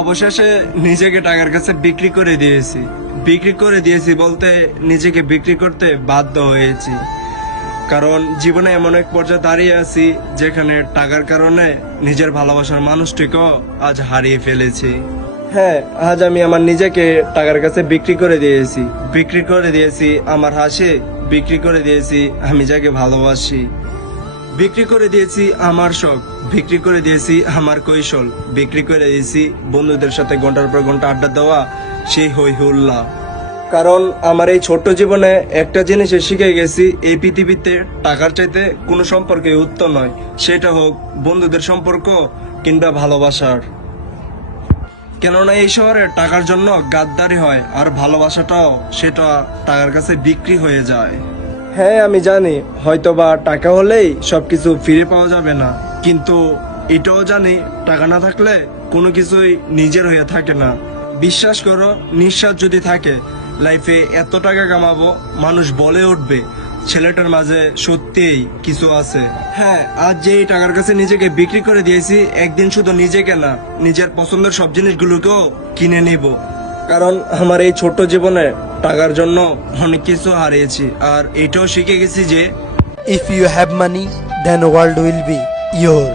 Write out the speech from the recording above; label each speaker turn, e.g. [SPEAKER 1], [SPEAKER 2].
[SPEAKER 1] অবশেষে নিজেকে টাকার কাছে বিক্রি করে দিয়েছি। বিক্রি করে দিয়েছি বলতে নিজেকে বিক্রি করতে বাধ্য হয়েছি। কারণ জীবনে এমন এক পর্যায়ে দাঁড়িয়ে আছি যেখানে টাকার কারণে নিজের ভালোবাসার মানুষটিকেও আজ হারিয়ে ফেলেছি। হ্যাঁ আজ আমি আমার নিজেকে টাকার কাছে বিক্রি করে দিয়েছি। বিক্রি করে দিয়েছি আমার হাসি, বিক্রি করে দিয়েছি আমি যাকে ভালোবাসি। বিক্রি করে দিয়েছি আমার শখ, বিক্রি করে দিয়েছি আমার কৈশল বিক্রি করে দিয়েছি বন্ধুদের সাথে ঘণ্টার পর ঘণ্টা আড্ডা দেওয়া, সেই হই হুল্লা। কারণ আমার এই ছোট্ট জীবনে একটা জিনিসে শিখে গেছি, এই পৃথিবীতে টাকার চাইতে কোনো সম্পর্কে উত্তম নয়। সেটা হোক বন্ধুদের সম্পর্ক কিংবা ভালোবাসার। কেননা এই শহরে টাকার জন্য গাদ্দারি হয় আর ভালোবাসাটাও সেটা টাকার কাছে বিক্রি হয়ে যায়। হ্যাঁ আমি জানি। হয়তোবা টাকা হলেই সবকিছু ফিরে পাওয়া যাবে না। কিন্তু এটাও জানি, টাকা না থাকলে কোনো কিছুই নিজের হয়ে থাকে না। বিশ্বাস করো, নিঃশ্বাস যদি থাকে লাইফে এত টাকা কামাবো, মানুষ বলে উঠবে, ছেলেটার মাঝে সত্যিই কিছু আছে। হ্যাঁ আজ যে টাকার কাছে নিজেকে বিক্রি করে দিয়েছি, একদিন শুধু নিজেকে না, নিজের পছন্দের সব জিনিসগুলোকেও কিনে নিব। কারণ আমার এই ছোট্ট জীবনে টাকার জন্য অনেক কিছু হারিয়েছি। আর এটাও শিখে গেছি যে
[SPEAKER 2] if you have money then world will be your